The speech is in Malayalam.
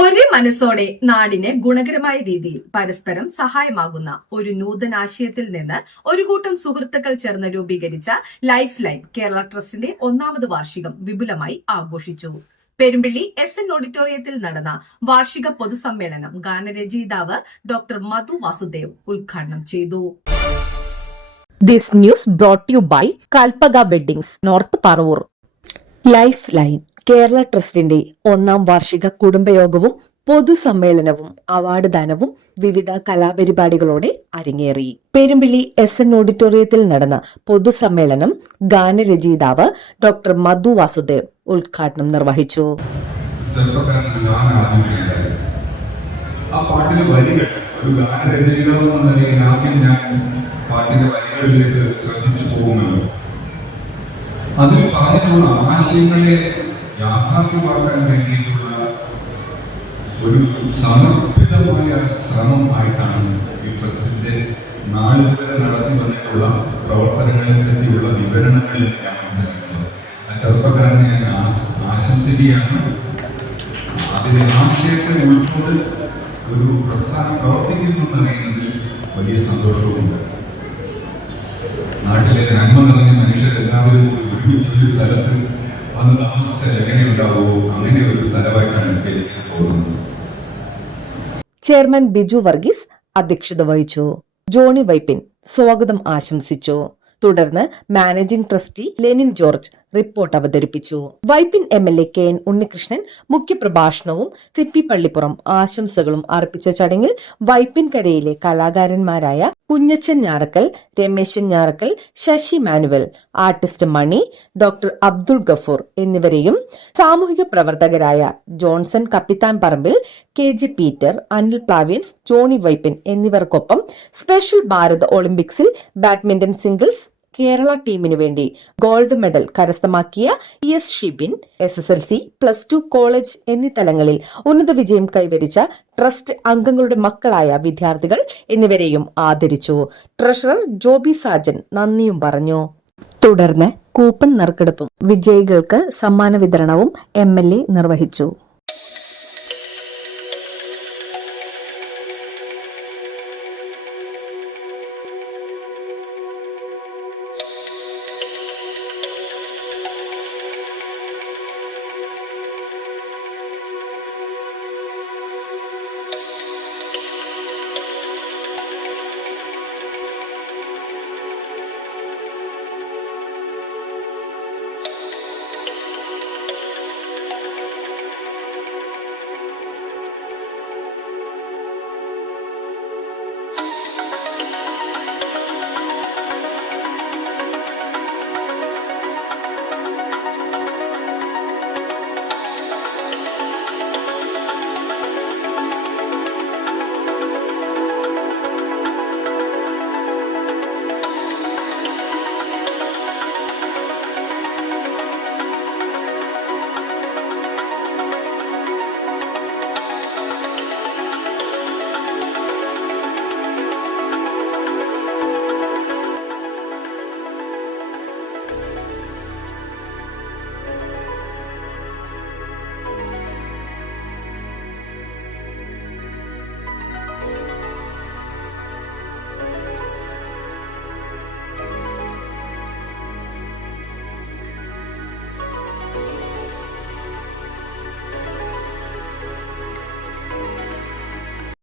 ഒരേ മനസ്സോടെ നാടിന് ഗുണകരമായ രീതിയിൽ പരസ്പരം സഹായമാകുന്ന ഒരു നൂതനാശയത്തിൽ നിന്ന് ഒരു കൂട്ടം സുഹൃത്തുക്കൾ ചേർന്ന് രൂപീകരിച്ച ലൈഫ് ലൈൻ കേരള ട്രസ്റ്റിന്റെ ഒന്നാമത് വാർഷികം വിപുലമായി ആഘോഷിച്ചു. പെരുമ്പിള്ളി എസ് എൻ ഓഡിറ്റോറിയത്തിൽ നടന്ന വാർഷിക പൊതുസമ്മേളനം ഗാനരചയിതാവ് ഡോക്ടർ മധു വാസുദേവ് ഉദ്ഘാടനം ചെയ്തു. This news brought you by Kalpaka weddings weddings North Paravur life line Kerala ട്രസ്റ്റിന്റെ ഒന്നാം വാർഷിക കുടുംബയോഗവും പൊതുസമ്മേളനവും അവാർഡ് ദാനവും വിവിധ കലാപരിപാടികളോടെ അരങ്ങേറി. പെരുമ്പിള്ളി എസ് എൻ ഓഡിറ്റോറിയത്തിൽ നടന്ന പൊതുസമ്മേളനം ഗാനരചയിതാവ് ഡോക്ടർ മധു വാസുദേവ് ഉദ്ഘാടനം നിർവഹിച്ചു. എന്ന നിലയിൽ ശ്രദ്ധിച്ചു പോകുമല്ലോ അതിൽ പറഞ്ഞിട്ടുള്ള ആശയങ്ങളെ യാഥാർത്ഥ്യമാക്കാൻ വേണ്ടിയിട്ടുള്ള ഒരു സമർപ്പിതമായ ശ്രമം ആയിട്ടാണ് ഈ ട്രസ്റ്റിന്റെ നാളിതുവരെ നടത്തി വന്നിട്ടുള്ള പ്രവർത്തനങ്ങളെ പറ്റിയുള്ള വിവരണങ്ങളിൽ ഞാൻ മനസ്സിലാക്കുന്നത്. ആ ചെറുപ്പക്കാരനെ ഞാൻ ആശ- ആശംസിക്കുകയാണ്. അതിലെ ആശയത്തെ ഉൾക്കൊണ്ട് ഒരു പ്രസ്ഥാനം പ്രവർത്തിക്കുന്നു എന്നറിയുന്നതിൽ വലിയ സന്തോഷവുമുണ്ട്. നാട്ടിലെ നന്മ നിറഞ്ഞ മനുഷ്യരെല്ലാവരും ഒരുമിച്ച് ഒരു സ്ഥലത്ത് വന്ന് താമസിച്ചാൽ എങ്ങനെയുണ്ടാവുമോ അങ്ങനെ ഒരു സ്ഥലമായിട്ടാണ് എനിക്ക് തോന്നുന്നത്. ചെയർമാൻ ബിജു വർഗീസ് അധ്യക്ഷത വഹിച്ചു. ജോണി വൈപ്പിൻ സ്വാഗതം ആശംസിച്ചു. തുടർന്ന് managing trustee Lenin George report അവതരിപ്പിച്ചു. Vypin M L A K N Unnikrishnan മുഖ്യപ്രഭാഷണവും Sippy Pallippuram ആശംസകളും അർപ്പിച്ച ചടങ്ങിൽ വൈപ്പിൻ കരയിലെ കലാകാരന്മാരായ Kunjachan Njarakkal Rameshan Njarakkal Sasi Manuel artist Mani doctor Abdul Gafoor എന്നിവരെയും സാമൂഹിക പ്രവർത്തകരായ Johnson Kappithan Parambil K J Peter Anil പ്ലാവിയൻസ് Johnny Vypin എന്നിവർക്കൊപ്പം സ്പെഷ്യൽ ഭാരത് ഒളിമ്പിക്സിൽ ബാഡ്മിന്റൺ സിംഗിൾസ് കേരള ടീമിനു വേണ്ടി ഗോൾഡ് മെഡൽ കരസ്ഥമാക്കിയ E S Shibin S S L C plus two college എന്നീ തലങ്ങളിൽ ഉന്നത വിജയം കൈവരിച്ച ട്രസ്റ്റ് അംഗങ്ങളുടെ മക്കളായ വിദ്യാർത്ഥികൾ എന്നിവരെയും ആദരിച്ചു. ട്രഷറർ ജോബി സാജൻ നന്ദിയും പറഞ്ഞു. തുടർന്ന് കൂപ്പൺ നറുക്കെടുപ്പും വിജയികൾക്ക് സമ്മാന വിതരണവും എം നിർവഹിച്ചു.